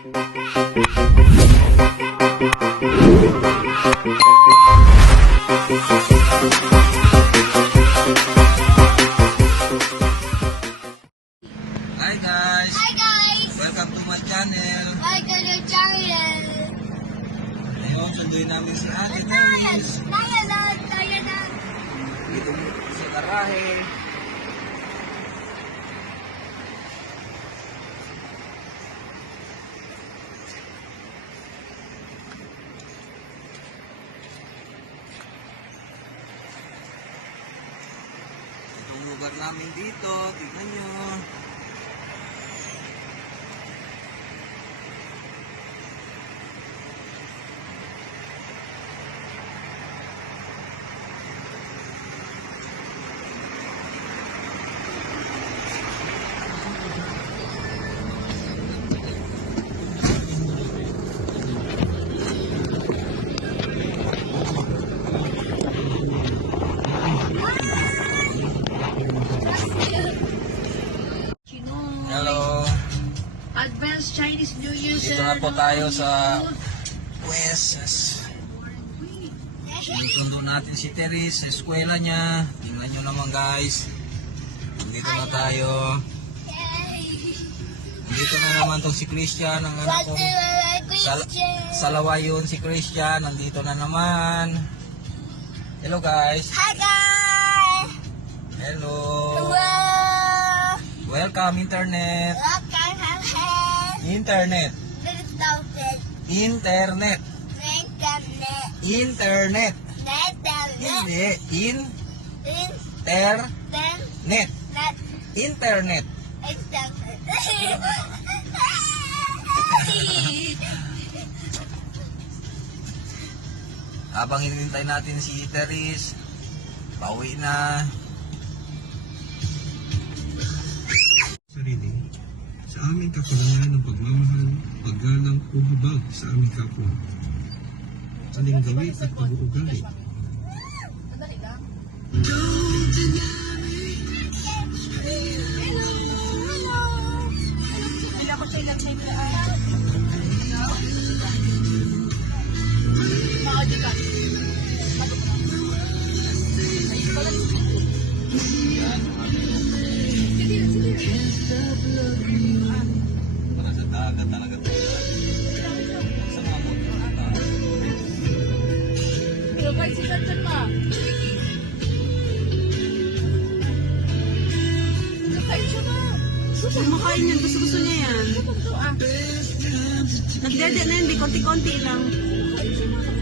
Hi guys! Hi guys! Welcome to my channel. Welcome to your channel. Ngayon, sunduin namin si Ate Tayo Nelis. na. Dito sa garahe. Itong lugar namin dito, tignan nyo. Hello. Advanced Chinese New Year. Dito na po tayo sa West. Sundo natin si Teres sa eskwela niya. Tingnan nyo naman guys. Dito na tayo. Dito na naman tong si Christian. Ang anak ko. Salawa yun si Christian. Nandito na naman. Hello guys. Hi guys! Hello. Hello! Welcome internet. Internet. Internet. Internet. Hindi. Internet. Internet. Habang hinihintay natin si Teres, pauwi na. Sarili sa aming kakulangan ng pagmamahal, paggalang o habag sa aming kapwa. Aling gawin at pag-uugali. Para sa dagat talaga tayo. Sa mga motor na. Pero guys, si Sansan pa. Nakain siya ba? Kumakain yan, gusto niya yan. Ito ah. Nagdede na yan, di konti-konti lang. Nakain siya na.